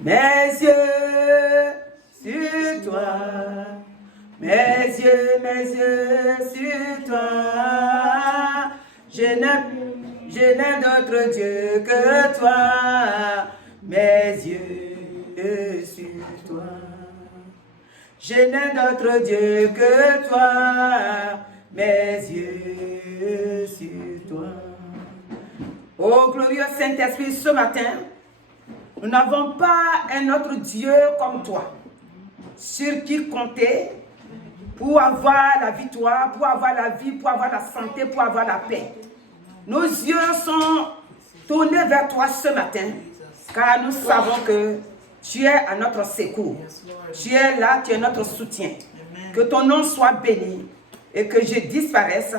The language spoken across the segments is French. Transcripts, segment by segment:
Mes yeux sur toi, mes yeux sur toi. Je n'ai d'autre Dieu que toi, mes yeux sur toi. Je n'ai d'autre Dieu que toi, mes yeux sur toi. Oh glorieux Saint-Esprit, ce matin, nous n'avons pas un autre Dieu comme toi, sur qui compter pour avoir la victoire, pour avoir la vie, pour avoir la santé, pour avoir la paix. Nos yeux sont tournés vers toi ce matin, car nous savons que tu es à notre secours. Tu es là, tu es notre soutien. Que ton nom soit béni et que je disparaisse.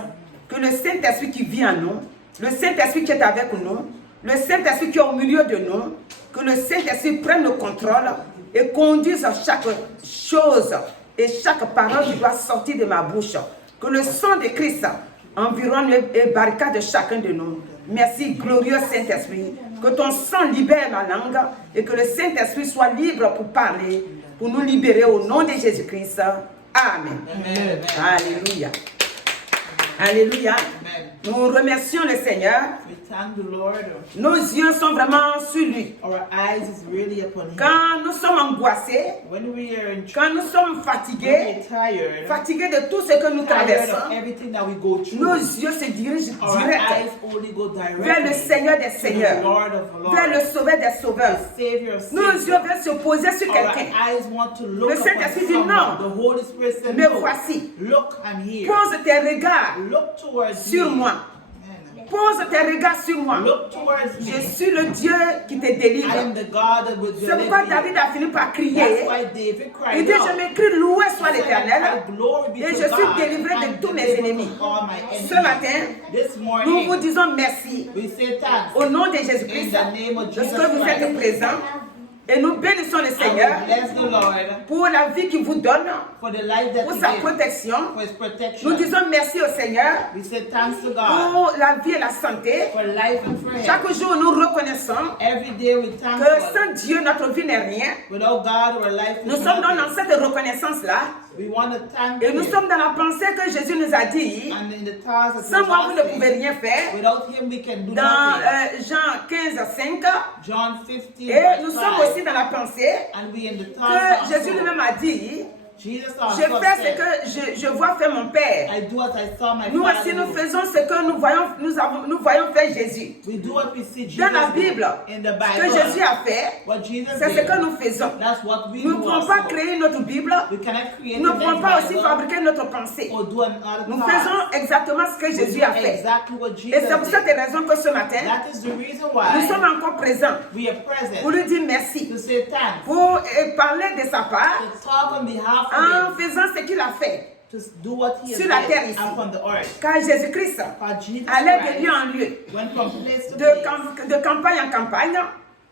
Que le Saint-Esprit qui vit en nous, le Saint-Esprit qui est avec nous, le Saint-Esprit qui est au milieu de nous, que le Saint-Esprit prenne le contrôle et conduise chaque chose et chaque parole qui doit sortir de ma bouche. Que le sang de Christ environne et barricade chacun de nous. Merci, glorieux Saint-Esprit. Que ton sang libère ma langue et que le Saint-Esprit soit libre pour parler, pour nous libérer au nom de Jésus-Christ. Amen. Amen. Alléluia. Alléluia. Amen. Nous remercions le Seigneur. We thank the Lord. Nos yeux sont vraiment sur lui. Our eyes is really upon Him. Quand nous sommes angoissés, When we are in quand nous sommes when fatigués, we're tired, fatigués de tout ce que nous tired of traversons, everything that we go through, nos yeux se dirigent our eyes direct only go vers le directly Seigneur des to the Seigneurs, Lord of Lords, vers le Sauveur des Sauveurs. the Savior of Nos yeux Saviors. veulent se poser sur Our quelqu'un. eyes want to look Le upon Saint-Esprit dit someone. non. The Holy Spirit said Me no. voici. Look, I'm here. Pose tes regards Look towards sur me. moi. Amen. Pose tes regards sur moi. Look towards Je me. suis le Dieu qui te I am délivre. the God that will C'est pourquoi deliver David you. a fini par That's crier. why David Il cried dit, out. je m'écris, loué soit l'Éternel. Glory be Et to je suis God, délivré de and tous mes delivered ennemis. from all my enemies. Ce matin, This nous morning, vous disons merci we say thanks au nom de in Jésus-Christ the name of de Jesus ce que vous êtes Christ. présents. Et nous bénissons le And Seigneur we bless the Lord pour la vie qu'il vous donne, for the life that pour He sa gives, protection. for His protection. Nous disons merci au Seigneur We say thanks to God pour la vie et la santé. for life and for Chaque health. jour, nous reconnaissons Every day we thank que God. sans Dieu, notre vie n'est rien. Without God, our life Nous is sommes donc nothing. dans cette reconnaissance-là. We want to thank Et nous Him. sommes dans la pensée que Jésus nous a dit, And in the task that sans moi, vous ne Jesus pouvez said, rien faire. without Him we can do Dans nothing. Jean 15, 5. John 15, Et nous verse sommes 5. aussi dans la pensée And we in the que task Jésus also. lui-même a dit, Jesus je also fais ce said, que je vois faire mon Père. I do what I saw my Nous Father aussi, nous do. faisons ce que nous voyons faire Jésus. We do what we see Jesus Dans la do. Bible, In the ce que Jésus Bible, a fait, what Jesus c'est ce did, que nous faisons. that's what we Nous ne do pouvons pas also. créer notre Bible. We cannot create Nous a ne pouvons next pas aussi Bible fabriquer notre pensée. or do another Nous task. faisons exactement ce que We Jésus do a fait. exactly what Jesus Et c'est pour did. cette raison que ce matin, That is the reason nous why sommes encore présents we are present pour lui dire merci, to say thanks, pour parler de sa part to talk on behalf en of Him, faisant ce qu'il a fait. to do what He has Sur la terre did ici. upon the earth. Car Jésus-Christ For Jesus allait de Christ lieu en lieu, went from place to de, place, de campagne en campagne,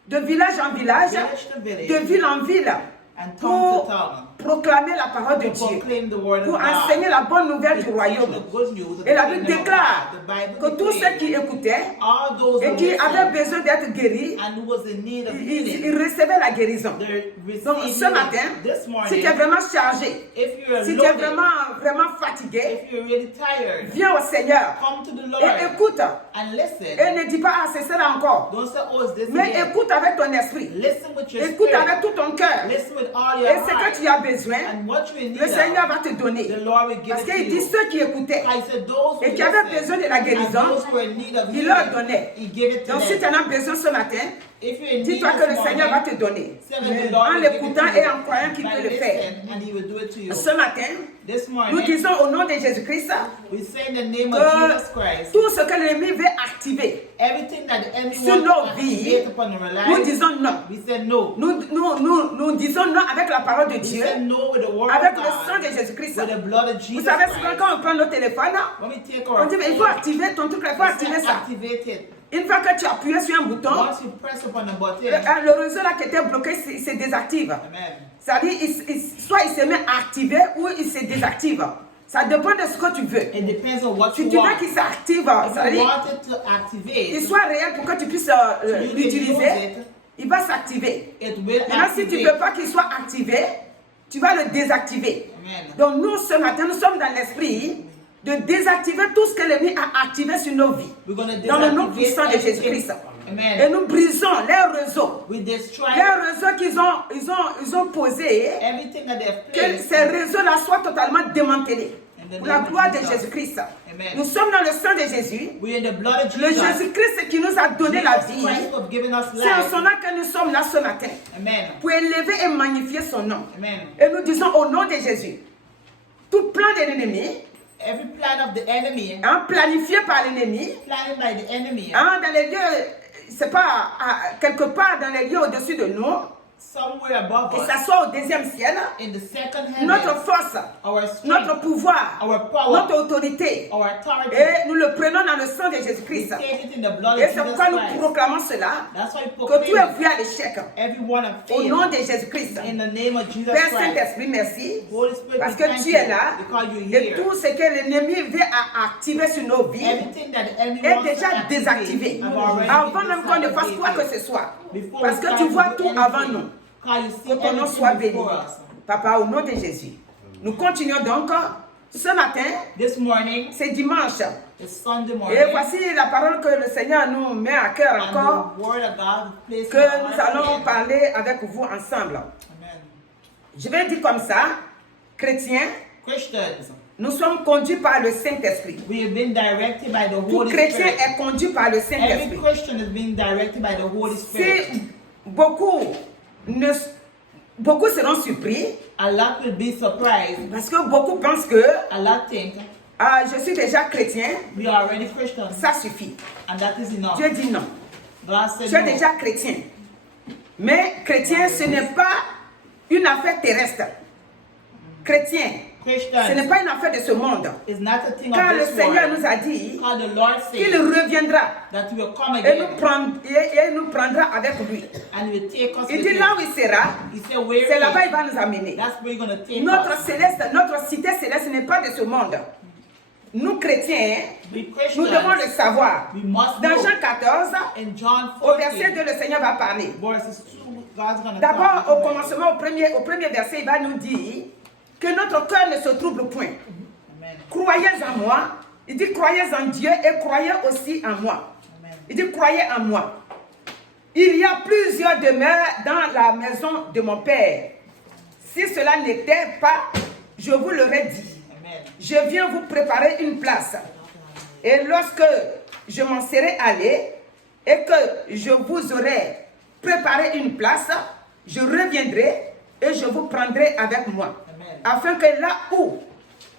de village en village, village to village, de ville en ville, and tongue to pour tongue, proclamer la parole de to Dieu, proclaim the word of pour God, enseigner la bonne nouvelle to du preach royaume. the good news of Et la the Bible kingdom of déclare God. The Bible que tous ceux declares qui écoutaient all those et who qui avaient listened besoin d'être guéris, and who was in need of ils healing, recevaient la guérison. they Donc received ce matin, healing. This si morning, tu es vraiment chargé, if you're si tu es loaded, vraiment fatigué, if you're really tired, viens au Seigneur come to the et Lord écoute. and listen. Et ne dis pas, ah, c'est ça encore. Don't say, oh, it's this Mais again. écoute avec ton esprit. Listen with your Écoute spirit. avec tout ton cœur. Listen with all Et your ce que heart. tu as besoin, And what you need le Seigneur of, va te donner. the Lord will give Parce it to qu'il dit you. ceux qui écoutaient I said, those who et qui avaient listen besoin de la and guérison, those who are in need of il leur healing, donnait. He gave it to Donc si tu them. en as besoin ce matin, If you're in need dis-toi this que le Seigneur va morning, te donner. say that the Lord En will give it l'écoutant to et you. en croyant qu'il By peut le faire. listen, and He will do it to you. Ce matin, This nous morning, disons au nom de Jésus-Christ we say in the name of que Jesus Christ, tout ce que l'ennemi veut activer, everything that the enemy sur wants nos to vies, activate upon our nous lives, disons non. we say no. Nous disons non avec la parole de We Dieu, say no with the word avec of le sang God, de Jésus-Christ. with the blood of Vous Jesus savez souvent Christ. quand on prend nos téléphones, When we take on our dit mais il faut activer ton truc, il faut we activer say ça. activate it. Une fois que tu as appuyé sur un bouton, Once you press upon the button, le réseau là qui était bloqué se désactive. amen. C'est-à-dire, soit il se met à activer ou il se désactive. Ça dépend de ce que tu veux. It depends on what Si you tu veux want. qu'il s'active, If you c'est-à-dire want it to qu'il activate, soit réel pour que tu puisses so you can use l'utiliser, it, il va s'activer. It will Maintenant, si tu ne activate. veux pas qu'il soit activé, tu vas le désactiver. Amen. Donc nous, ce matin, nous sommes dans l'esprit de désactiver tout ce que l'ennemi a activé sur nos vies. We're going to Dans le nom deactivate puissant de everything. Jésus-Christ. Et Amen. nous brisons les réseaux. We destroy Les réseaux qu'ils ont posés, everything that they've que placed. ces réseaux-là soient totalement démantelés. In the Pour la name of gloire de Jesus. Jésus-Christ. Amen. Nous sommes dans le sang de Jésus. We're in the blood of Le Jesus. Jésus-Christ qui nous a donné la Jesus vie. Christ who have given us C'est en life. son nom que nous sommes là ce matin. Amen. Pour élever et magnifier son nom. Amen. Et nous disons au nom de Jésus, tout plan de l'ennemi, Every plan of the enemy, planifié par l'ennemi, planned by the enemy, dans les lieux, c'est pas quelque part dans les lieux au-dessus de nous, somewhere above que us, ça soit au deuxième ciel, in the second heaven, notre force, our strength, notre pouvoir, our power, notre autorité, our authority, et nous le prenons dans le sang de we Jésus-Christ. take it in the blood Et of c'est Jesus pourquoi nous Christ. proclamons cela, That's why we que tout proclaim est voué à l'échec. everyone of Au faith nom de Jésus-Christ. in the name of Jesus Père Christ. Saint-Esprit, merci. Holy Spirit, Parce we que thank tu you es là. because you're Et here. tout ce que l'ennemi veut activer sur nos vies Everything that the enemy est wants to déjà activate, désactivé. I've already Avant been même qu'on ne fasse quoi que deactivated. ce soit. Before Parce we que start tu vois to do tout avant anything, nous. because you see Que ton nom soit everything béni. before us. Papa, au nom de Jésus. Nous continuons donc. Ce matin, This morning, c'est dimanche. it's Sunday morning, Et voici la parole que le Seigneur nous met à cœur and encore. the word of God placed Que in our nous allons heart. parler avec vous ensemble. Amen. Je vais dire comme ça. Chrétiens, Christians, nous sommes conduits par le Saint-Esprit. we have been directed by the Tout Holy chrétien Spirit. est conduit par le Every Saint-Esprit. Christian is being directed by the Holy Spirit. Si beaucoup seront surpris A lot will be surprised. parce que beaucoup pensent que A lot think je suis déjà chrétien, we are already Christians, ça suffit. and that is enough. Dieu dit non. God Tu said es no. déjà chrétien. Mais chrétien, ce n'est pas une affaire terrestre. Chrétien, ce Christians n'est pas une affaire de ce monde. is not a thing Car of le this Seigneur world. nous a dit Because the Lord qu'il said reviendra that he will come et again nous prendra avec lui. and he will take us Il with dit him. là où il sera, He said, where c'est là-bas he il va nous amener. that's where you're going to take Notre us. céleste, notre cité céleste n'est pas de ce monde. Nous chrétiens, We nous devons le Christians, savoir. we must Dans know. Jean 14, In John au verset 14, 2, le Seigneur va parler. verses 2, God's going to D'abord, talk. au commencement, au premier verset, il va nous dire que notre cœur ne se trouble point. Amen. Croyez en moi. Il dit croyez en Dieu et croyez aussi en moi. Amen. Il dit croyez en moi. Il y a plusieurs demeures dans la maison de mon Père. Si cela n'était pas, je vous l'aurais dit. Amen. Je viens vous préparer une place. Et lorsque je m'en serai allé et que je vous aurai préparé une place, je reviendrai et je vous prendrai avec moi. Amen. Afin que là où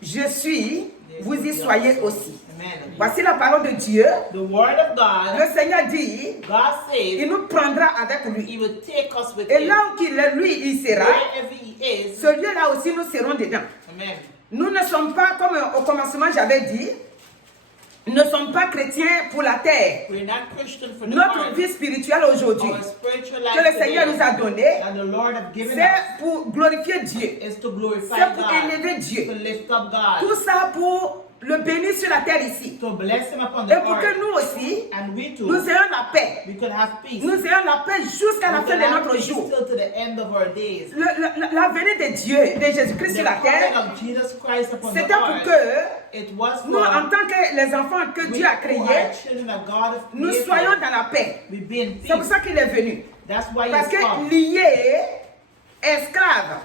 je suis, vous y soyez aussi. Amen. Voici la parole de Dieu. The word of God, Le Seigneur dit, God il says nous prendra avec lui. he will take us with Et him. là où il est, lui, il sera. Wherever he is. Ce lieu-là aussi, nous serons dedans. Amen. Nous ne sommes pas, comme au commencement j'avais dit, nous ne sommes pas chrétiens pour la terre. We're not Christian for the Notre world. vie spirituelle aujourd'hui, Our spiritual que le life Seigneur nous a today, donné, that the Lord has given us, c'est pour glorifier Dieu. is to glorify C'est pour God, élever to Dieu. lift up God, Tout ça pour le bénir sur la terre ici. to bless him upon Et the pour que earth. nous aussi, And we too, nous ayons la paix. we could have peace. Nous ayons la paix jusqu'à la We fin could de have notre peace jour. till to the end of our days. La venue de Dieu, de Jésus-Christ The sur la terre, coming of Jesus Christ upon the c'était pour earth, que it was nous, en for tant que les enfants que we Dieu a who créés, are children of God of nous created, soyons dans la paix. we be in C'est pour peace. ça qu'il est venu. That's why Parce he's come. que lié, esclave,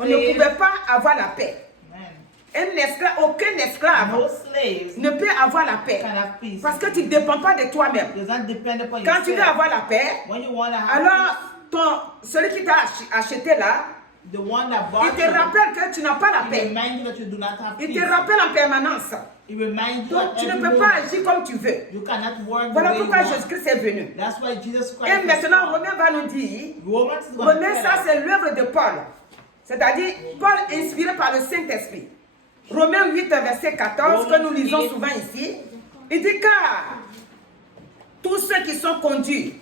on ne Slave. pouvait pas avoir la paix. Amen. Un esclave, aucun esclave No slaves ne peut avoir la paix. can have peace. Parce que tu ne dépends pas de toi-même. Does not depend upon Quand tu veux yourself. avoir la paix, When you want to have alors celui qui t'a acheté là, peace, the one that il bought te you, rappelle que tu n'as pas la he paix. reminds you that you do not have Il peace. te rappelle en permanence. He reminds you Donc at tu ne every peux pas moment. agir comme tu veux. You cannot work the Voilà way you pourquoi want. Jésus-Christ est venu. That's why Jesus Christ Et is maintenant, come. Romain va nous dire, Romans is going to Romain, tell ça us. c'est l'œuvre de Paul. C'est-à-dire, Paul inspiré par le Saint-Esprit. Romains 8, verset 14, que nous lisons souvent ici. Il dit car tous ceux qui sont conduits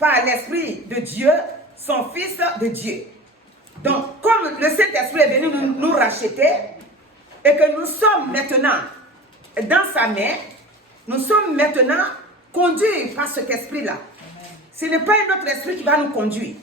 par l'Esprit de Dieu sont fils de Dieu. Donc, comme le Saint-Esprit est venu nous racheter, et que nous sommes maintenant dans sa main, nous sommes maintenant conduits par cet esprit-là. Ce n'est pas un autre esprit qui va nous conduire.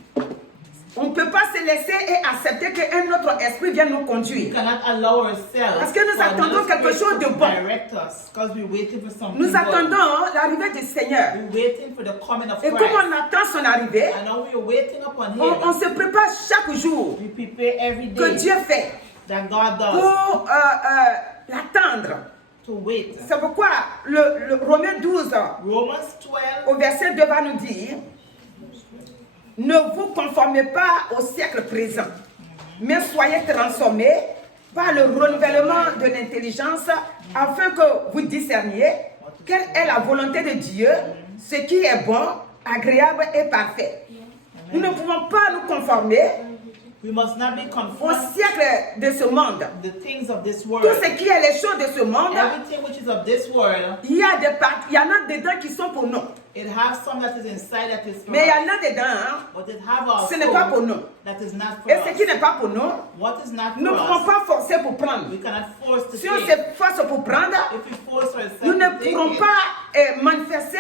On ne peut pas se laisser et accepter qu'un autre esprit vienne nous We conduire. cannot allow ourselves Parce que nous for attendons another quelque spirit chose de to bon. direct us, because we're waiting for something Nous good. attendons l'arrivée du Seigneur. We're waiting for the coming of Et Christ. comme on attend son arrivée, And now we're waiting upon on Him. se prépare chaque jour We prepare every que day Dieu fait that God does pour l'attendre. to wait. C'est pourquoi le Romains 12 Romans 12, au verset 2 va nous dire: ne vous conformez pas au siècle présent, mais soyez transformés par le renouvellement de l'intelligence afin que vous discerniez quelle est la volonté de Dieu, ce qui est bon, agréable et parfait. Nous ne pouvons pas nous conformer we must not be au conformed siècle de ce monde. to the things of this Tout world. ce qui est les choses de ce monde, Everything which is of this world, il y a des parties, il y en a dedans qui sont pour nous. it has some that is inside that is for Mais il y us, en a dedans, but it have ce n'est pas pour also nous. that is not for Et ce qui us. n'est pas pour nous, What is not nous ne for pouvons us, pas forcer pour prendre. we cannot force to Si on take. se force pour prendre, If we force ourselves nous to ne take pourrons it, pas manifester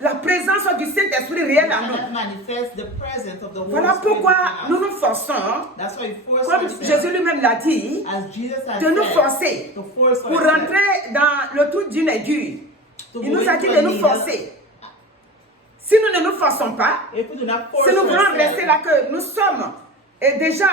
la présence du Saint-Esprit réel we en nous. cannot manifest the presence of the Holy Voilà Spirit pourquoi within nous us. nous forçons, That's why we force comme ourselves, Jésus lui-même l'a dit, as Jesus has de nous said, forcer to force pour ourselves, rentrer dans le trou d'une aiguille. to Il go nous a dit into de a nous needle. forcer. Si nous ne nous forçons pas, If we do not force si nous voulons ourselves, rester là que nous sommes déjà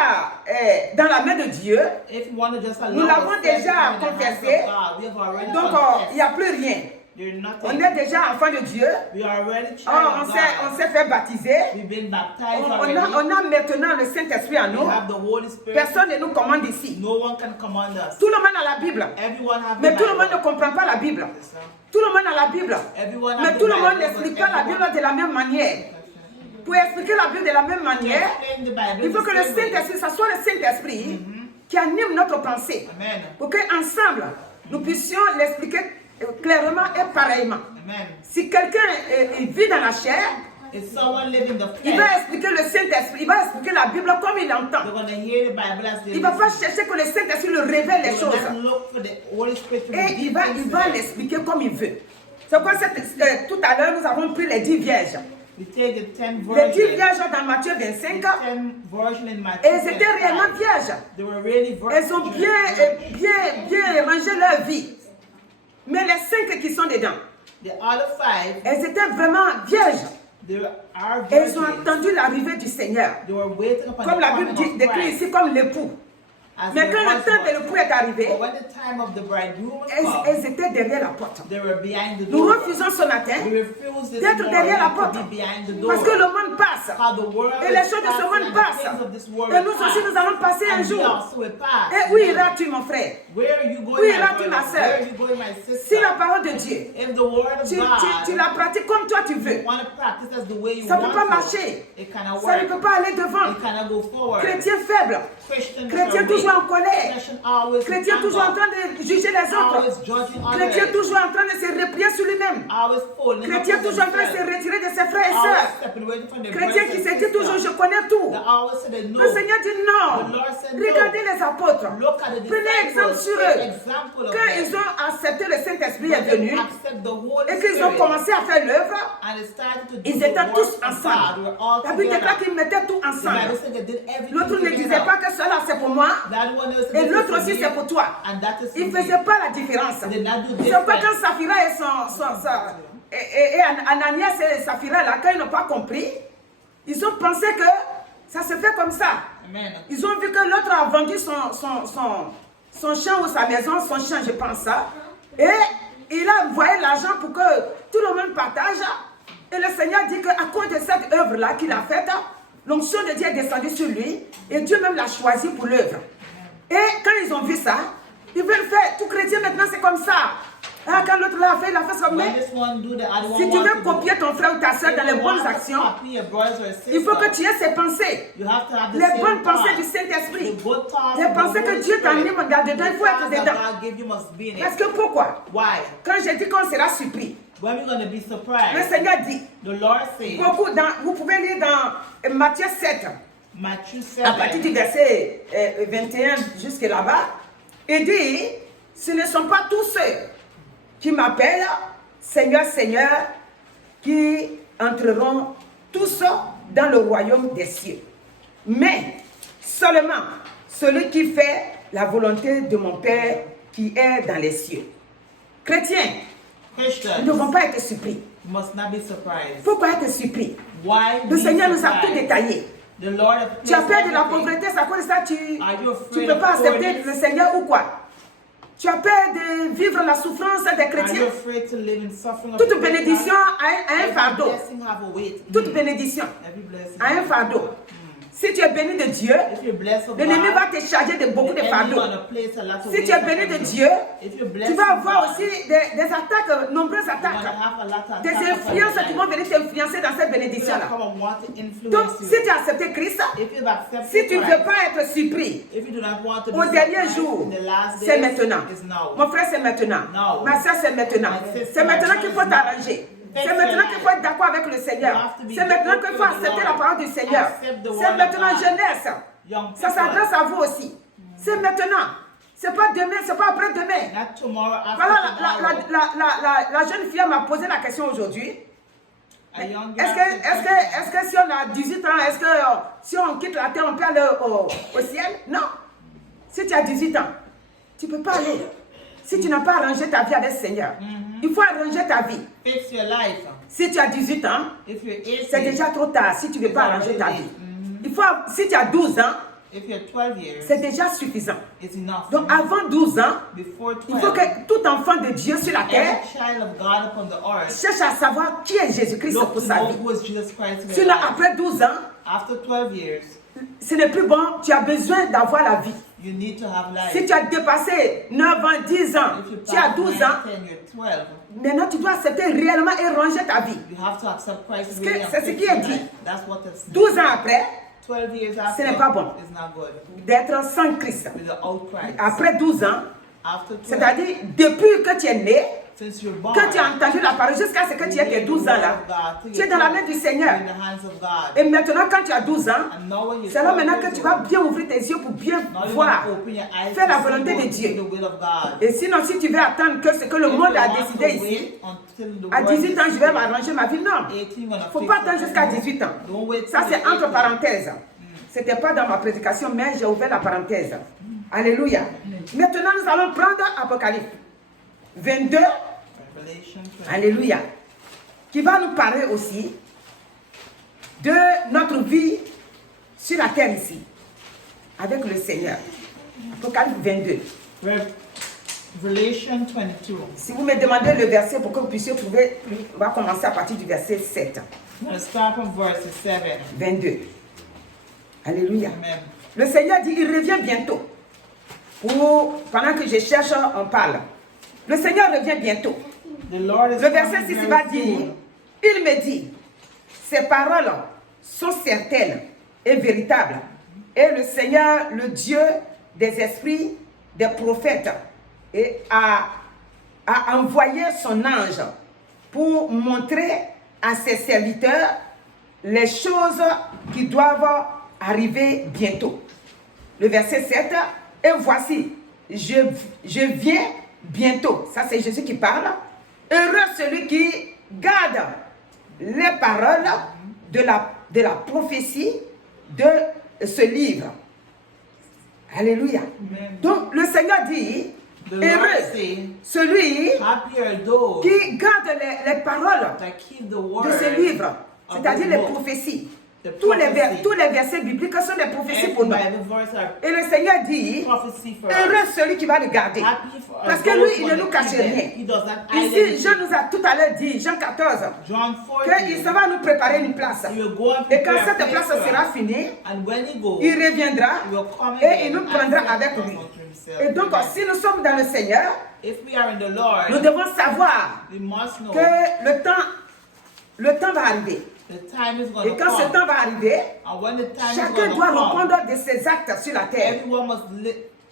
dans la main de Dieu, if we want to just allow nous l'avons ourselves déjà to be in the hands of confessé. God, we have already donc il confessed. n'y a plus rien. There's On nothing. est déjà enfant de Dieu. We are already child Oh, of on God. s'est fait baptiser. We've been baptized On already. a maintenant le Saint-Esprit en We nous. have the Holy Spirit. Personne ne nous commande ici. No one can command us. Tout le monde a la Bible. Everyone have Mais the tout le monde Bible. ne comprend pas la Bible. Yes, sir. Tout le monde a la Bible. Everyone Mais have tout the le monde Bible, n'explique but pas la everyone- Bible de la même manière. Pour expliquer la Bible de la même manière, Explain the Bible il faut the que le same way. Saint-Esprit, ça soit le Saint-Esprit qui anime notre pensée. Amen. Pour qu'ensemble, nous puissions l'expliquer clairement et pareillement. Amen. Si quelqu'un vit dans la chair, If someone live in the il va flesh, expliquer le Saint-Esprit, il va expliquer la Bible comme il they're entend. going to hear the Bible as they Il ne va pas listen. chercher que le Saint-Esprit le révèle les They will not choses. look for the Holy Spirit to Et reveal il va things to them. l'expliquer comme il veut. C'est pourquoi tout à l'heure, nous avons pris les 10 vierges. We take the 10 Les 10 virgins. vierges dans Matthieu 25, The 10 virgins in Matthew elles étaient 25. réellement vierges. They were really Elles ont bien rangé leur vie. Mais les 5 qui sont dedans, The other 5, elles étaient vraiment vierges. they are Elles ont virgins. attendu l'arrivée du Seigneur. They were waiting upon Comme the la Bible coming of décrit Christ. ici comme l'époux. As Mais the quand le husband. temps de l'époux est arrivé, But when the time of the bridegroom was elles come, étaient derrière la porte. they were behind the Nous door. refusons ce matin We refuse this d'être derrière la porte. morning to be behind the door. Parce que le monde passe. How the world Et les is choses de ce passing monde and the passent. things of this world Et nous aussi, pass. nous allons passer un And we jour. also will pass. Et où iras-tu, mon frère? Where are you going, Où my iras-tu, brother? ma sœur? Where are you going, my Si sister? la parole de Dieu, If the word of tu God la pratiques comme toi tu veux, want to practice as the way you ça ne want peut pas to, marcher. it cannot Ça ne work. peut pas aller devant. It cannot go forward. Chrétien faible, Christian chrétien toujours en colère, Christian always chrétien in toujours en anger, train de juger les autres, always judging chrétien others, toujours en train de se replier sur lui-même, always falling chrétien upon toujours en train de se themselves, retirer de ses frères et always sœurs, stepping away from their chrétien brothers qui and se dit toujours sisters. je connais tout. They always say they know. Le Seigneur dit non. The Lord said no. Regardez les apôtres. Look at the Prenez exemple disciples. sur Take eux. example of Quand them. ils ont accepté le Saint-Esprit est When they venu accept the Holy et qu'ils ont Spirit commencé à faire l'œuvre, and they started to do ils the étaient work tous of God, ensemble. we were all La Bible déclare together. qu'ils mettaient tout The Bible ensemble. said they did everything L'autre ne disait together. pas que cela c'est pour moi That one is et l'autre aussi c'est pour toi. and that is Ils ne for me. faisaient pas la différence. They did not do C'est pourquoi different. quand Saphira et Ananias et Saphira, là, quand ils n'ont pas compris, ils ont pensé que ça se fait comme ça. Amen. Ils ont vu que l'autre a vendu son champ ou sa maison, son champ, je pense ça. Et il a envoyé l'argent pour que tout le monde partage. Et le Seigneur dit qu'à cause de cette œuvre-là qu'il a faite, l'onction de Dieu est descendue sur lui. Et Dieu même l'a choisi pour l'œuvre. Et quand ils ont vu ça, ils veulent faire. Tout chrétien maintenant c'est comme ça. Ah, quand l'autre l'a fait, il a fait ça. When Mais this one do, the other one si tu wants veux to do. copier ton frère ou ta soeur If dans les you bonnes want to actions, copy your brothers or il faut que sisters, tu aies ces pensées. you have to have the Les same bonnes pensées thought. du Saint-Esprit. The good thoughts Les of the pensées que Holy Dieu Spirit. t'anime là-dedans, il faut être The thoughts that dedans. God gave you must be in Parce it. que pourquoi? Why? Quand j'ai dit qu'on sera surpris, When we're going to be le surprised, Seigneur dit, the Lord said, vous pouvez lire dans Matthieu 7, Matthew à partir 7, du verset 21 jusque là-bas, il dit, ce ne sont pas tous ceux qui m'appellent Seigneur, Seigneur, qui entreront tous dans le royaume des cieux. Mais seulement celui qui fait la volonté de mon Père qui est dans les cieux. Chrétiens, nous ne devons pas être surpris. must not be surprised. Pourquoi être surpris? Why Le be Seigneur nous a surprised? tout détaillé. The Lord has Tu as placed peur de la everything. pauvreté, c'est à cause de ça tu Are you ne afraid peux pas of accepter poverty? le Seigneur ou quoi? Tu as peur de vivre la souffrance des Are you chrétiens? afraid to live in suffering of Toute the bénédiction a un Every fardeau. blessing have a weight. Toute bénédiction Every blessing a un have a fardeau. weight. Si tu es béni de Dieu, If you're blessed of l'ennemi God, va te charger de beaucoup de the enemy fardeaux. gonna place a lot of Si weight tu es béni upon de you. Dieu, If you're tu blessed vas of avoir God, aussi des attaques, nombreuses you're gonna attaques. have a lot of Des attack upon influences your qui life. vont venir t'influencer dans cette People that bénédiction-là. come and want to influence Donc, you. si tu as accepté Christ, If you've accepted si tu ne Christ, veux pas être surpris, if you do not want to be au dernier surprised jour, in the last c'est days, maintenant. is now. Mon frère, c'est maintenant. No. Ma soeur, c'est maintenant. My sister, C'est maintenant my qu'il faut brother, t'arranger. C'est maintenant qu'il faut être d'accord avec le Seigneur. You have to be C'est maintenant open qu'il faut to the accepter la Lord. parole du Seigneur. Accept the word C'est of maintenant, God. jeunesse. Young Ça people, s'adresse à vous aussi. C'est maintenant. C'est pas demain, c'est pas après-demain. not tomorrow, after Voilà, tomorrow. la jeune fille m'a posé la question aujourd'hui. A young Est-ce girl said, que si on a 18 ans, est-ce que si on quitte la terre, on peut aller au ciel? Non. Si tu as 18 ans, tu ne peux pas aller. Si tu n'as pas arrangé ta vie avec le Seigneur, il faut arranger ta vie. fix your life. Si tu as 18 ans, If you're 18, c'est déjà trop tard si tu ne veux pas arranger ta vie. Il faut, si tu as 12 ans, if you're 12 years, c'est déjà suffisant. it's enough. Donc avant 12 ans, Before il faut 12, que tout enfant de Dieu sur la terre every child of God upon the earth, cherche à savoir qui est Jésus-Christ look pour to sa know vie. who is Jesus Christ in their Sinon, life. après 12 ans, After 12 years, ce n'est plus bon, tu as besoin d'avoir la vie. you need to have life. Si tu as dépassé 9 ans, 10 ans, If you tu as pass 12 9, ans, 10, you're 12, maintenant tu dois accepter réellement et ranger ta vie. you have to accept Christ que really and c'est ce fix qui est your dit. life. That's what it's 12 ans après, 12 years after n'est pas bon. is not good. d'être sans Christ. Without Christ. Après 12 ans, After 12, c'est-à-dire depuis que tu es né, since you're born, que tu as entendu la parole jusqu'à ce que tu aies tes 12 ans là, tu es dans la main du Seigneur. in the hands of God. Et maintenant, quand tu as 12 ans, And now when you're c'est là 12 maintenant que years tu vas old, bien ouvrir tes yeux pour bien now you voir. want to open your eyes Faire la to see volonté de what Dieu. is the will of God. Et sinon, si tu veux attendre que ce que le If monde you a want décidé to ici, wait until the à world 18 ans, is je vais free, m'arranger ma vie. Non. 18 gonna Faut fix pas it. attendre jusqu'à 18 ans. Don't wait Ça, till c'est you're entre 18. parenthèses. C'était pas dans ma prédication, mais j'ai ouvert la parenthèse. Alléluia. Maintenant, nous allons prendre Apocalypse 22. Revelation 20. Alléluia. Qui va nous parler aussi de notre vie sur la terre ici, avec le Seigneur. Apocalypse 22. Revelation 22. Si vous me demandez le verset pour que vous puissiez trouver, on va commencer à partir du verset 7. I'm going to start from verse 7. 22. Alléluia. Amen. Le Seigneur dit, il revient bientôt. Pendant que je cherche, on parle. Le Seigneur revient bientôt. The Lord is Le verset coming 6 very va dire, soon. il me dit, ces paroles sont certaines et véritables. Et le Seigneur, le Dieu des esprits, des prophètes, a envoyé son ange pour montrer à ses serviteurs les choses qui doivent arriver bientôt. Le verset 7, et voici, je viens bientôt. Ça, c'est Jésus qui parle. Heureux celui qui garde les paroles de la prophétie de ce livre. Alléluia. Amen. Donc, le Seigneur dit, The Lord heureux say, celui happy are those qui garde les paroles that keep the word de ce livre, of c'est-à-dire the les book. prophéties. The Tous les prophecy. versets bibliques sont des prophéties Every pour nous. Bible verse are Et le Seigneur dit, prophecy for heureux us. celui qui va le garder. Happy for Parce us que those lui, il who ne nous keep cache them. rien. He does not hide Ici, anything. Jean nous a tout à l'heure dit, Jean 14, John qu'il 14. va nous préparer une place. He will go and Et quand prepare a cette place place for sera us. finie, And when he goes, il reviendra he will come et again il nous and prendra accept avec us lui. unto himself. Et donc, Amen. si nous sommes dans le Seigneur, If we are in the nous Lord, devons savoir we must know que le temps va arriver. the time is going Et to quand ce come. temps va arriver, And when the time is chacun going to doit come, répondre de ses actes sur la terre. everyone must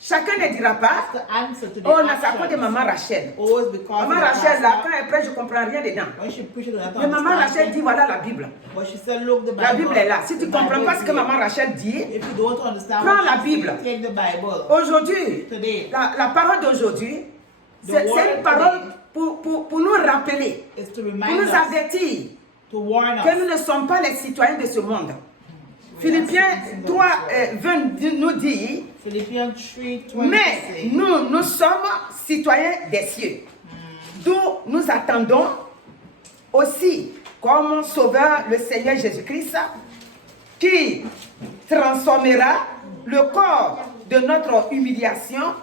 Chacun ne dira pas, to answer to the oh, c'est à cause de actions. maman Rachel. Always because Maman of the Rachel, là, pastor. quand elle prêche, je ne comprends rien dedans. When she preached, I don't Mais maman understand Rachel it. dit, voilà la Bible. But she said, look, the Bible. La Bible est là. Si tu The ne comprends Bible pas is ce que here. maman Rachel dit, If you don't understand prends what la she Bible. said, take the Bible. Aujourd'hui, Today, la parole d'aujourd'hui, The c'est word une parole today pour nous rappeler, is to pour remind nous us, avertir to warn que us. nous ne sommes pas les citoyens de ce monde. Philippiens 3, 20 nous dit, Philippians 3:20 mais says, nous sommes citoyens des cieux, d'où nous attendons aussi comme sauveur le Seigneur Jésus-Christ, qui transformera le corps de notre humiliation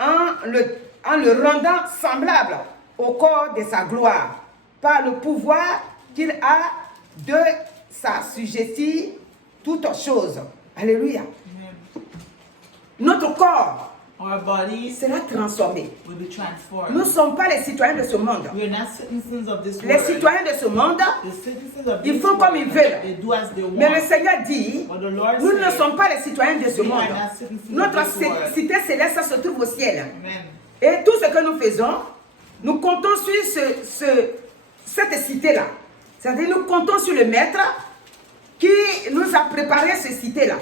en le rendant semblable au corps de sa gloire, par le pouvoir qu'il a de s'assujettir toutes choses. Alléluia. Notre corps our bodies sera transformé. will be transformed. Nous ne sommes pas les citoyens de ce monde. We are not citizens of this Les world. citoyens de ce monde, The citizens of ils this font comme world, ils veulent. they do as they Mais le want. Seigneur dit, But the Lord nous ne says, sommes pas les citoyens de ce we monde. are not citizens Notre of this world. cité céleste se trouve au ciel. Amen. Et tout ce que nous faisons, nous comptons sur cette cité-là. C'est-à-dire, nous comptons sur le Maître qui nous a préparé cette cité-là.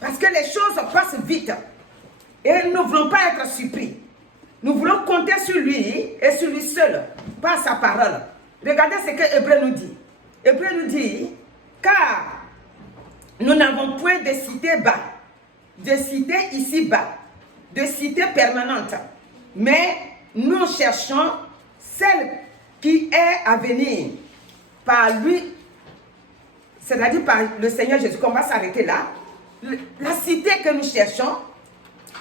Parce que les choses passent vite. Et nous ne voulons pas être surpris. Nous voulons compter sur lui et sur lui seul, par sa parole. Regardez ce que Hébreu nous dit. Hébreu nous dit, car nous n'avons point de cité bas, de cité ici-bas, de cité permanente, mais nous cherchons celle qui est à venir par lui, c'est-à-dire par le Seigneur Jésus. On va s'arrêter là. La cité que nous cherchons,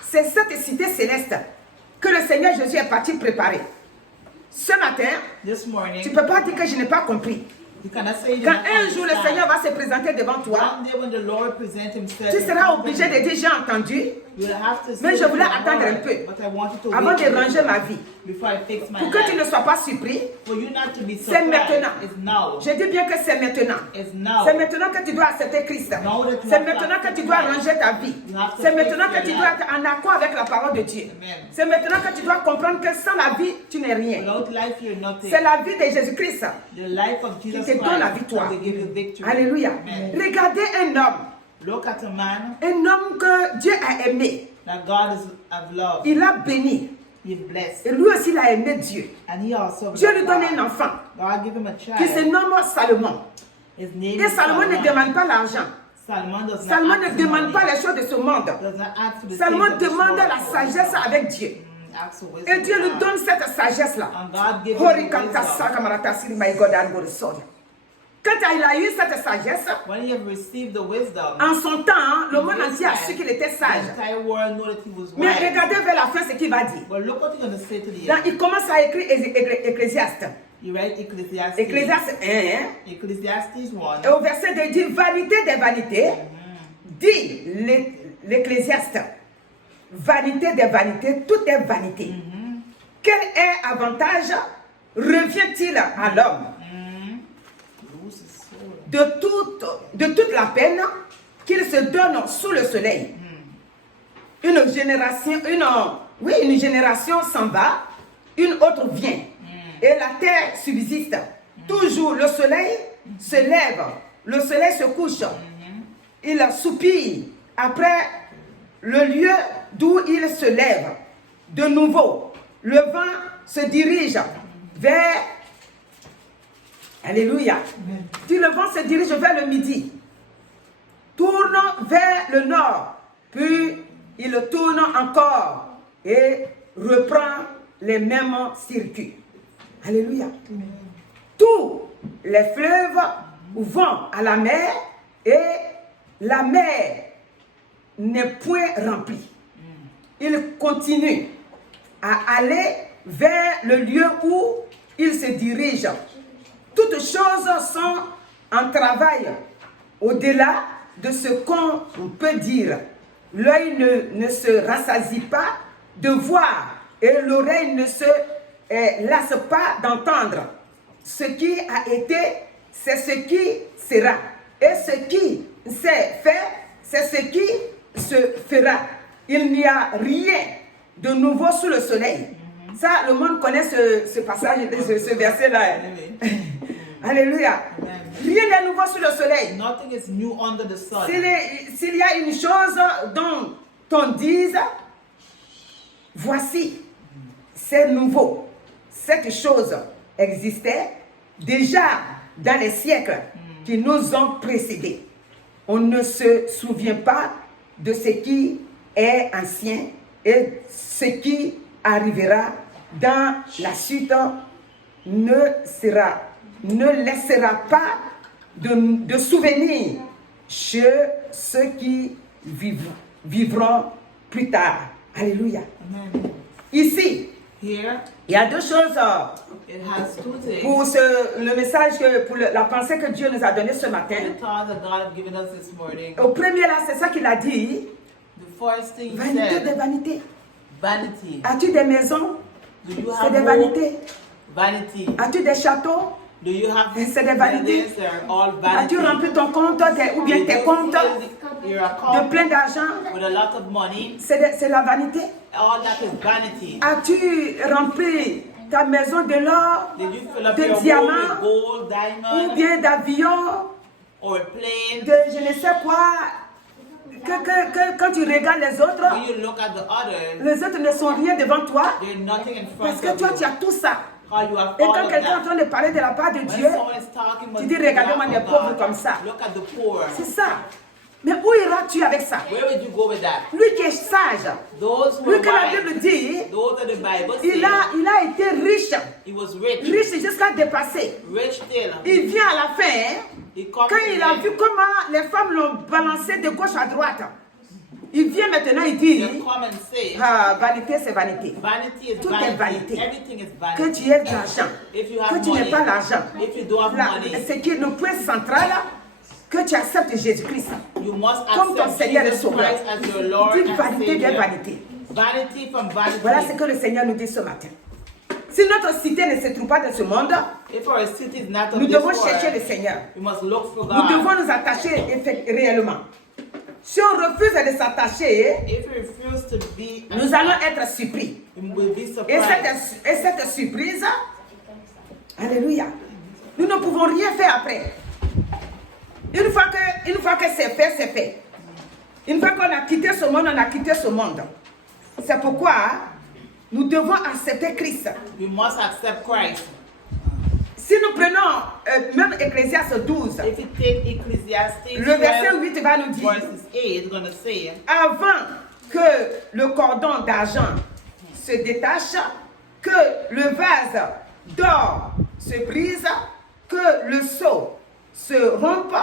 c'est cette cité céleste que le Seigneur Jésus est parti préparer. Ce matin, This morning, tu ne peux pas dire que je n'ai pas compris. you cannot say you Quand did not un jour le understand. Seigneur va se présenter devant toi, One day when the Lord presents himself, tu in seras front of obligé you, de dire j'ai entendu, you will have to mais say je voulais to the attendre Lord, un peu but I want you to avant wait de a little ranger ma vie. before I fix my Pour que tu ne life. sois pas surpris. For you not to be C'est surprised. maintenant. It's now. Je dis bien que c'est maintenant. It's now. C'est maintenant que tu dois accepter Christ. Now that you C'est have maintenant que tu accepted dois Christ, ranger ta vie. you have to C'est fix maintenant your que tu life. dois être en accord avec la parole de Dieu. Amen. C'est maintenant que tu dois comprendre que sans la vie, tu n'es rien. Without life, you're nothing. C'est la vie de Jésus-Christ The life of qui Jesus te donne la Christ victoire. will give you victory. Alléluia. Amen. Regardez un homme. Look at a man Que Dieu a aimé. that God have loved. Il a béni. He's blessed. Et lui aussi, il a aimé Dieu. And he also Dieu lui loved donne un God. enfant God give him a qui se child. nomme Salomon. His name Et is Salomon ne Solomon. demande pas l'argent. Salomon does not Salomon ask ne for demande money. pas les choses de ce monde. Does not ask for the Salomon things of this demande world. la sagesse avec Dieu. Asks for wisdom Et Dieu from lui God. donne cette sagesse-là. And God gives Hori him kanta wisdom. saka marata siri my God and God soya. Quand il a eu cette sagesse, When he have received the wisdom, en son temps, le monde in his entier a time, su qu'il était the sage. entire world know that he was Mais wise. regardez vers la fin ce qu'il va dire. But look what he's going to say to the Là, end. il commence à écrire Ecclésiaste. You write Ecclesiastes. Ecclésiaste 1. Ecclesiastes 1. Et au verset 2, il dit vanité des vanités. Dit l'Ecclésiaste. Vanité des vanités, tout est vanité. Quel est avantage revient-il à l'homme de toute la peine qu'il se donne sous le soleil? Une génération s'en va, une autre vient. Et la terre subsiste. Toujours le soleil se lève, le soleil se couche. Il soupire après le lieu d'où il se lève. De nouveau, le vent se dirige vers... Alléluia. Puis le vent se dirige vers le midi. Tourne vers le nord. Puis il tourne encore et reprend les mêmes circuits. Alléluia. Tous les fleuves vont à la mer et la mer n'est point remplie. Il continue à aller vers le lieu où il se dirige. Toutes choses sont en travail au-delà de ce qu'on peut dire. L'œil ne se rassasie pas de voir et l'oreille ne se lasse pas d'entendre. Ce qui a été, c'est ce qui sera. Et ce qui s'est fait, c'est ce qui se fera. Il n'y a rien de nouveau sous le soleil. Ça, le monde connaît ce passage, ce verset-là. Alléluia. Rien n'est nouveau sous le soleil. Nothing is new under the sun. S'il y a une chose dont on dise, voici, c'est nouveau. Cette chose existait déjà dans les siècles qui nous ont précédés. On ne se souvient pas de ce qui est ancien et ce qui arrivera dans la suite ne laissera pas de souvenirs chez ceux qui vivront plus tard. Alléluia. Amen. Ici, Here, il y a deux choses it has two things. pour le message, pour la pensée que Dieu nous a donnée ce matin. The thought that God has given us this morning. Au premier là, c'est ça qu'il a dit. The first thing he Vanité des said, vanités. vanity. As-tu des maisons? Do you C'est have des home? vanité. Vanity. As-tu des châteaux? Do you have C'est des vanités. buildings? They're all vanity. As-tu rempli ton compte ou bien Do tes you comptes fill your de account plein d'argent? with a lot of money? C'est la vanité. All that is vanity. As-tu rempli ta maison de l'or, Did you fill up de your home diamants, with gold, ou diamond, bien d'avions, or a plane? de je ne sais quoi? Quand tu regardes les autres, When you look at the others, les autres ne sont rien devant toi they're nothing in parce front que of toi tu you. as tout ça. How you have Et all quand of quelqu'un est en that. train de parler de la part de When Dieu, someone is talking about tu dis, the regardez-moi wrath des of pauvres God, comme ça. look at the poor. C'est ça. Mais où iras-tu avec ça? Where would you go with that? Lui qui est sage, Those who lui are que la wise, Bible dit, those that the Bible il says, a été riche, he was rich, riche jusqu'à dépasser. rich till. Il vient à la fin, He comes quand to il the a end. vu comment les femmes l'ont balancé de gauche à droite, il vient maintenant, il dit, They'll come and say, ah, vanité c'est vanité. vanity is Tout est vanity. vanité. Everything is Que vanity. tu aies de l'argent, If you que have tu n'aies money, pas l'argent. if you don't have money, Ce qui est le point central, que tu acceptes Jésus-Christ you must comme ton accept Seigneur et Jesus Sauveur. Christ as your Lord Dis and vanité bien Savior. vanité. Vanity from vanity. Voilà ce que le Seigneur nous dit ce matin. Si notre cité ne se trouve pas dans ce monde, If our city is not of nous this devons world, chercher le Seigneur. we must look for Nous God. devons nous attacher réellement. Si on refuse de s'attacher, If we refuse to be, nous allons être surpris. we will be Et surprised. cette surprise, alléluia, nous ne pouvons rien faire après. Une fois que c'est fait, c'est fait. Une fois qu'on a quitté ce monde, on a quitté ce monde. C'est pourquoi nous devons accepter Christ. We must accept Christ. Si nous prenons même Ecclésiaste 12, If you take Ecclesiastes le verset 12, 8 va nous dire, verses 8, it's going to say, avant que le cordon d'argent se détache, que le vase d'or se brise, que le seau se rompe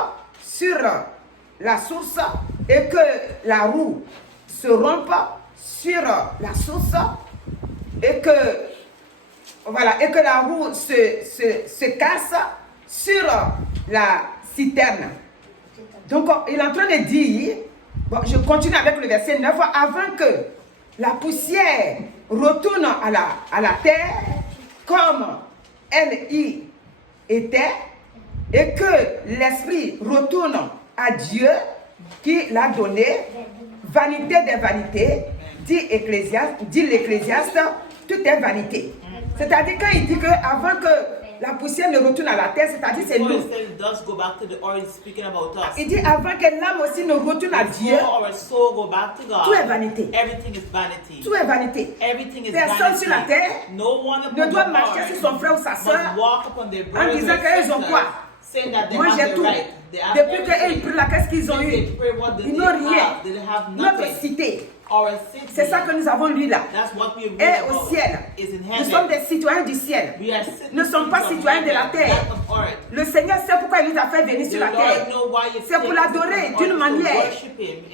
sur la source et que la roue se rompe sur la source et que la roue se casse sur la citerne. Donc il est en train de dire, bon, je continue avec le verset 9, avant que la poussière retourne à la terre comme elle y était et que l'esprit retourne à Dieu qui l'a donné, vanité des vanités, dit l'Ecclésiaste, tout est vanité. C'est-à-dire quand il dit qu'avant que la poussière ne retourne à la terre, c'est-à-dire c'est before nous. it says it does go back to the earth, it's speaking about us. Il dit avant que l'âme aussi ne retourne à Dieu, Before our soul go back to God, tout est vanité. everything is vanity. Tout est vanité. Everything is Personne vanity. sur la terre No one ne upon doit the marcher earth sur son frère ou sa must soeur walk upon their en brothers disant or qu'ils ont sisters, quoi? saying that they Moi have j'ai the tout. right. They have Depuis qu'ils everything. prient là, qu'est-ce qu'ils ont Since they eu? pray, what do Ils they n'ont rien. have? They have Notre nothing. cité, Our city, c'est ça que nous avons lu là, that's what we read est about, au ciel. is in Nous sommes heaven. des citoyens du ciel. We are ne sommes pas citizens of citoyens de la heaven, terre. not of earth. Le Seigneur sait pourquoi il nous a fait venir The sur la Lord terre. know why you C'est pour l'adorer d'une manière.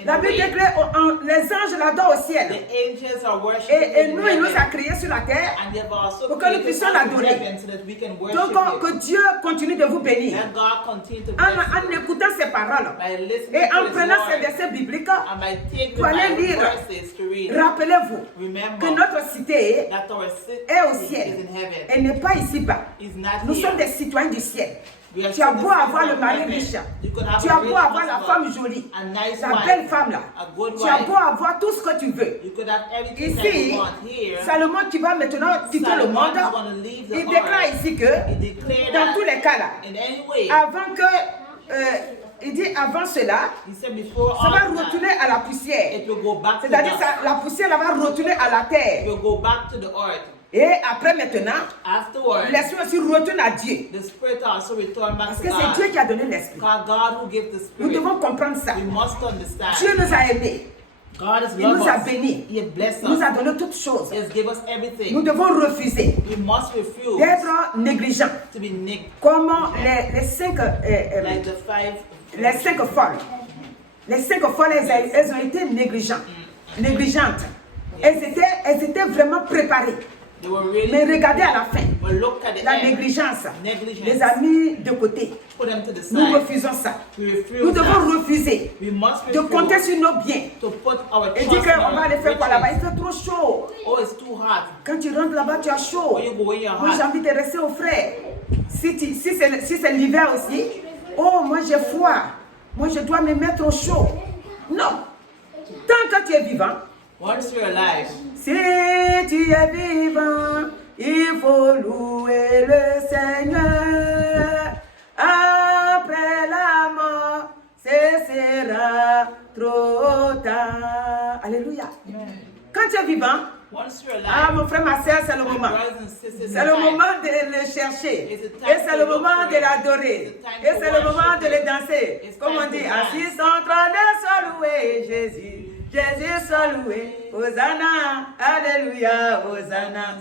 La Bible dit que les anges l'adorent au ciel. The angels are worshiping Et in nous, il nous a heaven. créés sur la terre. And they've also pour que nous created puissions us in l'adorer. heaven so that we can Donc, worship que Him. Dieu continue de vous bénir. That God continue to En, bless en you. écoutant ces paroles By listening et to en His prenant ces word, versets bibliques, and by taking pour aller my lire, verses to read, rappelez-vous remember que notre cité that our city est au is ciel. in heaven. Elle n'est pas ici-bas. Is not Nous here. sommes des citoyens du ciel. We are Tu as beau citizens avoir le of mari heaven. riche. You could have Tu a as beau rich avoir la husband, femme jolie. a nice La wife, belle femme là. a good Tu as wife. beau avoir tout ce que tu veux. You could have everything that you Ici, want here. Salomon qui va maintenant quitter le Solomon monde, is going to leave the il déclare earth. ici que He declared dans that tous les cas là, in any way, avant que, il dit avant cela, he said before ça all va of that, retourner à la poussière. it will go back to C'est-à-dire dust. la poussière là va retourner à la It terre. will go back to the earth. Et après maintenant, Afterwards, l'esprit aussi retourne à Dieu. the Spirit also return back Parce to que c'est Dieu God. qui a donné l'esprit. God, God who gave the Nous Spirit. devons comprendre ça. We must understand. Dieu nous a aimés. God has Il nous loved a us. bénis. He has blessed Il nous us. a donné toutes choses. He has given us Nous everything. devons refuser We must refuse d'être négligents. to be nicked Comme les cinq folles. Les 5 folles, elles ont été négligentes. Elles étaient vraiment préparées. They were really, Mais regardez à la fin, but look at the la end. négligence Negligence. les a mis de côté. Put them to the Nous side. refusons ça. We refuse Nous devons that. refuser We must de compter refuse sur nos biens. to put our Et trust dire in qu'on va aller our faire quoi là-bas? riches. Il fait trop chaud. Oh, it's too hot. Quand tu rentres là-bas, tu as chaud. When you go in, you're Moi, j'ai hot. envie de rester au frais. Si c'est l'hiver aussi, oh, moi j'ai froid. Moi, je dois me mettre au chaud. Non. Tant que tu es vivant, Once you're alive, si tu es vivant, il faut louer le Seigneur. Après la mort, ce sera trop tard. Alléluia. Quand tu es vivant, once you're ah alive, mon frère, ma soeur, c'est le my moment. brothers and sisters, C'est le moment de le chercher. Et c'est le moment de l'adorer. Et c'est le moment de le danser. Comme on dit, assis en train de se louer Jésus. Jésus soit loué. Hosanna, Alléluia, Hosanna,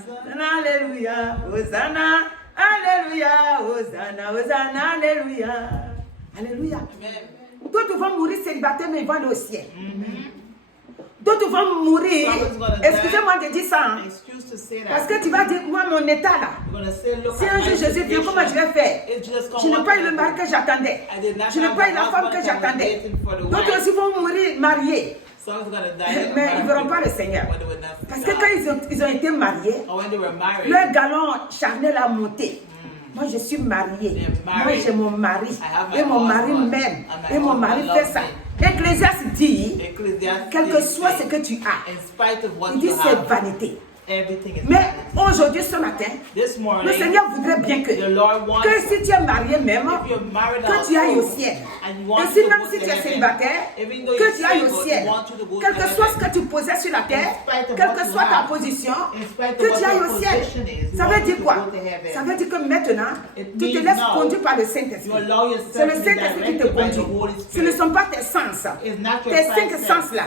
Alléluia, Hosanna, Alléluia, Hosanna, Hosanna, Alléluia. Alléluia. Amen. D'autres vont mourir célibataires, mais ils vont aller au ciel. D'autres vont mourir. Excusez-moi de dire ça. Hein. Excuse to say that. Parce que tu vas dire, moi, mon état là. You're gonna say, look Si at un my jour Jésus vient, comment je vais faire? If Jesus come, Je n'ai what pas eu can le I mari do? que j'attendais. I did not Je n'ai have pas the eu la femme husband que that I was j'attendais. dating for the D'autres wife. aussi vont mourir mariés. Someone's gonna die. Mais ils ne verront pas le Seigneur. Parce que quand ils ont été mariés, Or when they were married, leur galon charnel a monté. Moi, je suis mariée. Moi, j'ai mon mari. Et mon mari m'aime. Et mon mari fait ça. Ecclésiaste dit, Ecclesiastes quel que soit ce que tu as, in spite of what il dit you c'est have, vanité. everything is Mais vanity. aujourd'hui, ce matin, This le morning, Seigneur voudrait bien que the Lord wants si tu es marié même, if you're married que tu ailles au also, ciel. and you Et want si to même go si to tu es heaven, célibataire, even though que you're tu ailles au single, ciel. you want you to go Quel to que soit ce heaven. que tu posais sur la terre, spite of quelle what que you soit ta have, position, in spite of que what tu ailles your au ciel. position is, Ça you veut want dire to quoi? go to heaven. Ça veut dire que maintenant, It tu te means laisses now, conduire par le you Saint-Esprit. allow yourself C'est le to be Saint-Esprit qui te directed by the conduit. Holy Ce Spirit. ne sont pas tes sens. It's not your Tes five 5 senses. sens-là.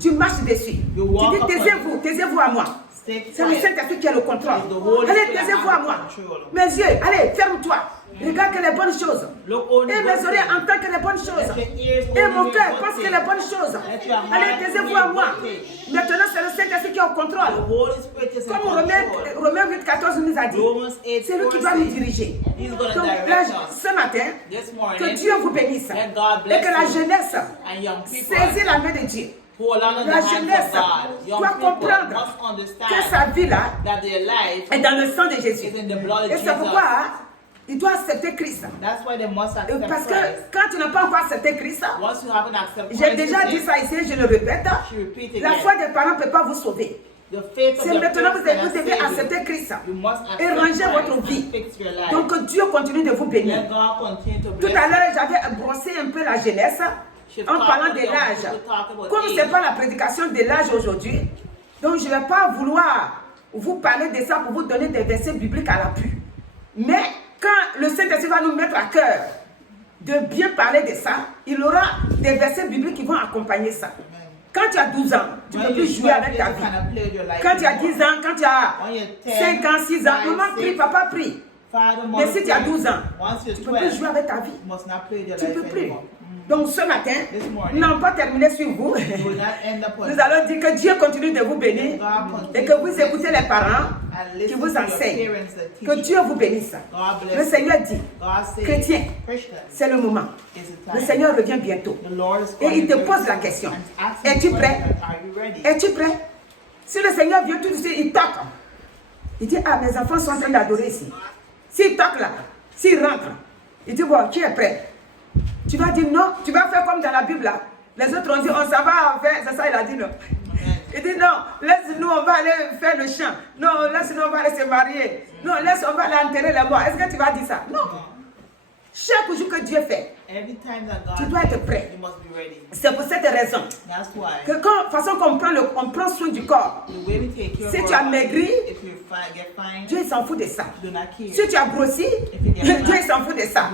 Tu marches dessus. You walk Tu dis, upon taisez-vous à moi. Stay C'est le quiet. Saint-Esprit qui a le contrôle. It's the Holy Allez, Spirit taisez-vous that à has moi. control. Mes yeux, allez, ferme-toi. Regarde que les bonnes choses. Look only Et good mes oreilles things. entendent que les bonnes choses. Let your ears Et only mon hear cœur good pense que things. les bonnes choses. Let your Allez, heart taisez-vous hear à moi. good things. Maintenant, c'est le Saint-Esprit qui est au The contrôle. Holy Spirit is in Comme control. Romains 8, 14 nous a dit. Romans 8, C'est lui qui doit nous 14. diriger. He's gonna Donc direct là, us. ce matin, This que morning, Dieu vous bénisse. let God Et bless que la you. jeunesse And young people, saisit la main de Dieu. hold on to the La hands jeunesse of God. Young doit people comprendre must que understand sa vie là that their life est dans le sang de Jésus. is in the blood of Et Jesus. c'est pourquoi il doit accepter Christ. That's why they must accept Parce que Christ. quand tu n'as pas encore accepté Christ, Once you haven't accepted j'ai Christ, déjà dit ça ici, je le répète, she repeat la again. foi des parents ne peut pas vous sauver. The faith of C'est your maintenant parents que vous cannot devez save you. accepter Christ You must et accept ranger Christ votre and vie. fix your life. Donc que Dieu continue de vous bénir. Let God continue to Tout bless à you. l'heure, j'avais brossé un peu la jeunesse en parlant de l'âge. Comme ce n'est pas la prédication de l'âge aujourd'hui, donc je ne vais pas vouloir vous parler de ça pour vous donner des versets bibliques à l'appui. Mais quand le Saint-Esprit va nous mettre à cœur de bien parler de ça, il aura des versets bibliques qui vont accompagner ça. Quand tu as 12 ans, tu ne peux plus jouer avec ta vie. Quand tu as 10 ans, quand tu as 5 ans, 6 ans, maman prie, papa prie. Mais si tu as 12 ans, tu ne peux plus jouer avec ta vie. Tu ne peux plus. Donc ce matin, nous n'avons pas terminé sur vous. Nous allons dire que Dieu continue de vous bénir et que vous écoutez les parents qui vous enseignent. Que Dieu vous bénisse. Le Seigneur dit, chrétien, c'est le moment. Le Seigneur revient bientôt. Et il te pose la question. Es-tu prêt? Es-tu prêt? Si le Seigneur vient tout de suite, il toque. Il dit, ah, mes enfants sont en train d'adorer ici. S'il toque là, s'il rentre, il dit, bon, qui est prêt? Tu vas dire non, tu vas faire comme dans la Bible là. Les autres ont dit, on s'en va faire, c'est ça, il a dit non. Il dit non, laisse-nous, on va aller faire le chant. Non, laisse-nous, on va aller se marier. Non, laisse, on va aller enterrer les morts. Est-ce que tu vas dire ça? Non. Chaque jour que Dieu fait, Every time that God tu dois être prêt. you must be ready. C'est pour cette raison That's why que quand, façon qu'on on prend soin du corps, the way we take care si of tu our as maigri, body, if you get fine, Dieu s'en fout de ça. do not care. Si tu as grossi, Dieu s'en fout de ça.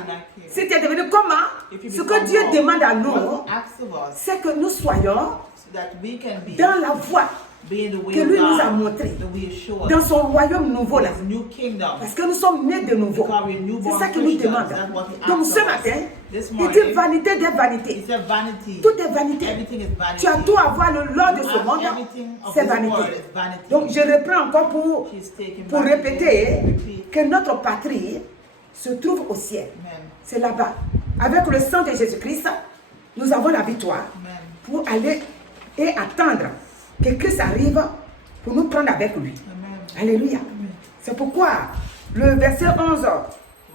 Si tu es devenu comment, ce que Dieu demande à nous, What he asks of us c'est que nous soyons so that we can be dans la voie in the way que of lui nous a God, montré, that we show dans us son royaume nouveau là. His new kingdom. Parce que nous sommes nés de nouveau. Because we're C'est newborn ça qu'il nous Christians. demande. That's what he Donc asks ce of us. matin, This il morning, dit vanité des vanités. He said vanity. Tout est vanité. Everything is vanity. Tu as tout à voir le Lord de You ce have monde, everything of c'est this vanité. world is vanity. Donc je reprends encore pour He's taken pour vanity, répéter repeat. que notre patrie se trouve au ciel. Amen. C'est là-bas. Avec le sang de Jésus-Christ, nous avons la victoire Amen. pour aller et attendre que Christ arrive pour nous prendre avec lui. Amen. Alléluia. C'est pourquoi le verset 11,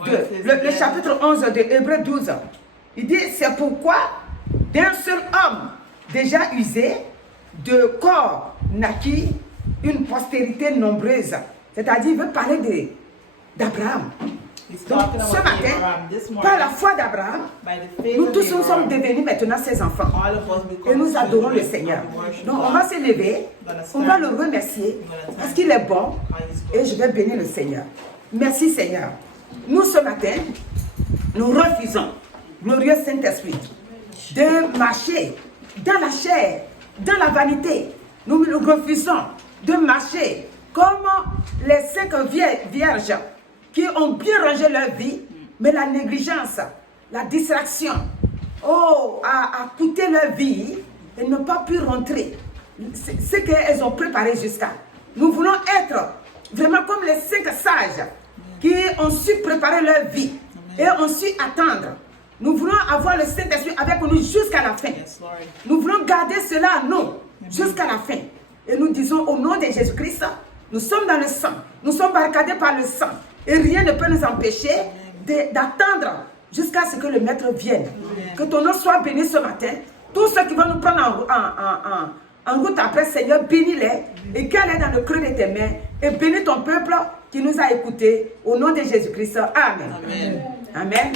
le chapitre 11 de Hébreux 12, il dit, c'est pourquoi d'un seul homme déjà usé, de corps naquit une postérité nombreuse. C'est-à-dire, il veut parler d'Abraham. He's Donc, talking ce about matin, Abraham this par la morning. foi d'Abraham, By the faith nous of tous nous sommes Abraham, devenus maintenant ses enfants. all of us become Et nous adorons le children Seigneur. and we worship Donc on God. va se lever, on va le remercier parce qu'il est bon et je vais bénir le Seigneur. Merci Seigneur. Nous ce matin, nous refusons, glorieux Saint-Esprit, de marcher dans la chair, dans la vanité. Nous refusons de marcher comme les 5 vierges qui ont bien rangé leur vie, mais la négligence, la distraction, a coûté leur vie et n'ont pas pu rentrer ce qu'elles ont préparé jusqu'à. Nous voulons être vraiment comme les 5 sages qui ont su préparer leur vie et ont su attendre. Nous voulons avoir le Saint-Esprit avec nous jusqu'à la fin. Yes, Lord. Nous voulons garder cela à nous jusqu'à la fin. Et nous disons au nom de Jésus-Christ, nous sommes dans le sang, nous sommes barricadés par le sang. Et rien ne peut nous empêcher d'attendre jusqu'à ce que le Maître vienne. Que ton nom soit béni ce matin. Tous ceux qui vont nous prendre en route après, Seigneur, bénis-les et qu'elle est dans le creux de tes mains. Et bénis ton peuple qui nous a écoutés. Au nom de Jésus-Christ. Amen. Amen. Amen.